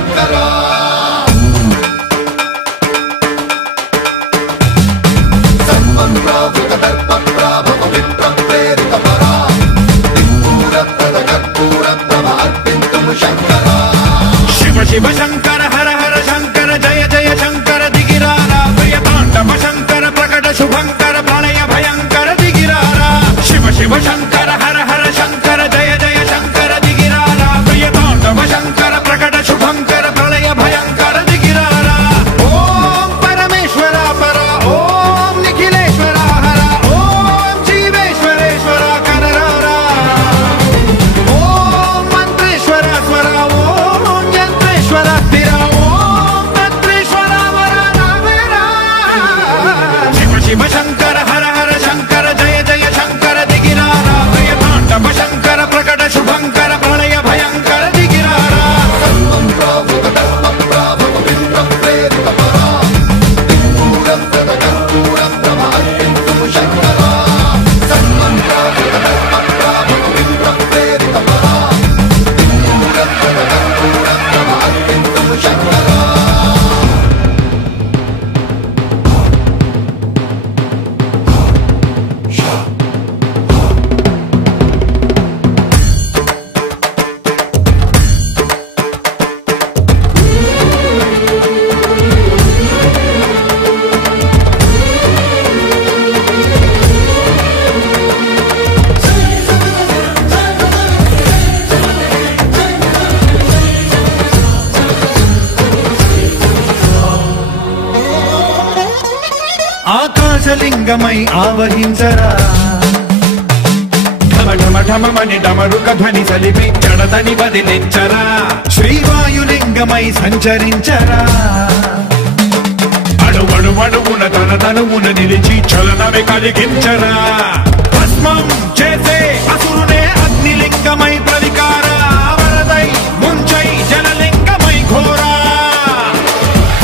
శంకరా సన్మన్రావృత దర్ప ప్రాభవ విప్ర ప్రేరిత పరా దిక్పూర ప్రద కర్పూర ప్రభ అర్పింతుము శంకరా శివ శివ శంకర హర హర శంకర జయ జయ శంకర దిగిరారా ప్రియ తాండవ శంకర ప్రకట శుభంకర ప్రళయ భయంకర దిగిరారా శివ శివ శంకర హర హర శంకర జయ జయ శంకర దిగిరారా ప్రియ తాండవ శంకర ప్రకట శుభంకర ప్రళయ భయంకర దిగిరారా ఓం పరమేశ్వర పర ఓం నిఖిలేశ్వర హర ఓం జీవేశ్వరేశ్వర కరరారా ఓం మంత్రేశ్వర స్వర ఓం యంత్రేశ్వర స్థిర ఓం తంత్రేశ్వర వర నావేరా శివ శివ శంకర హర హర శంకర జయ జయ శంకర దిగిరారా ప్రియ తాండవ శంకర ప్రకట శుభంకర ప్రళయ భయంకర దిగిరారా సన్మన్రావృత దర్ప ప్రాభవ విప్ర ప్రేరిత పరా దిక్పూర ప్రద కర్పూర ప్రభ అర్పింతుము శంకరా సన్మన్రావృత దర్ప ప్రాభవ విప్ర ప్రేరిత పరా దిక్పూర ప్రద కర్పూర ప్రభ అర్పింతుము శంకరా ఆకాశలింగమై ఆవహించరా ఢమ ఢమ ఢమమని డమరుక ధ్వని సలిపి జడతని బదిలించరా శ్రీవాయులింగమై సంచరించరా అణువణువున తన తనువున నిలిచి చలనమే కలిగించరా భస్మం చేసే అసురునే అగ్నిలింగమై ప్రవికారా వరదై ముంచై జలలింగమై ఘోరా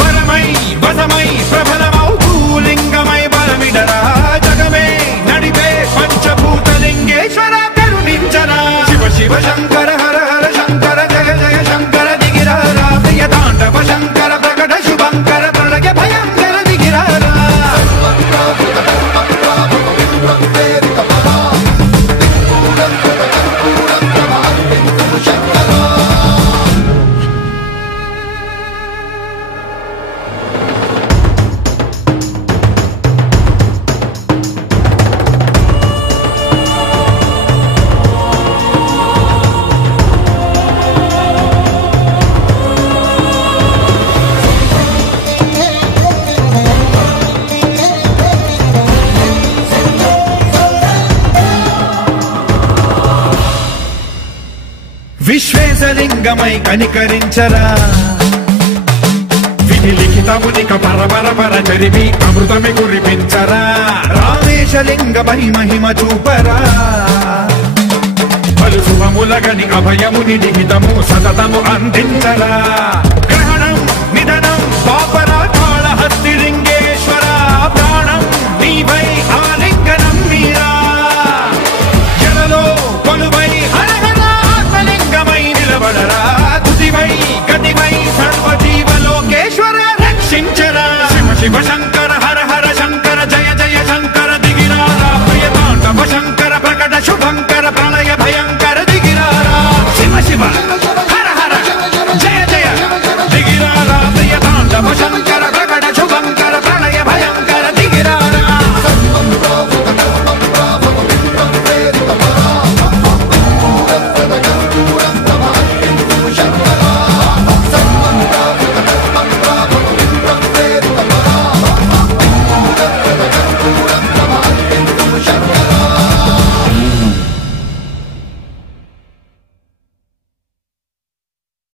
వరమై వసమై ప్రబలమౌ భూలింగమై బలమిడరా జగమే నడిపే పంచభూతలింగేశ్వర కరుణించరా శివ శివ శంకర హర హర శంకర జయ జయ శంకర దిగిరారా ప్రియ తాండవ శంకర ప్రకట శుభంకర ప్రళయ భయంకర దిగిరారా సన్మన్రావృత దర్ప ప్రాభవ విప్ర ప్రేరిత పరా దిక్పూర ప్రద కర్పూర ప్రభ అర్పింతుము శంకరా విశ్వేశలింగమై కనికరించరా విధి లిఖితమునిక పరపర చరిమి అమృతమి కురిపించరా రామేశలింగమై మహిమ చూపరా పలు శుభములగని అభయముని లిఖితము సతతము అందించరా గ్రహణం నిధనం పాపరా కాళహస్తి లింగేశ్వర ప్రాణం నీవై ఆలింగనం మీరా జలలో కొలువై హరహర ఆత్మలింగమై నిలబడరా తుదివై గతివై సర్వజీవలోకేశ్వర రక్షించరా శివ శివ శంకర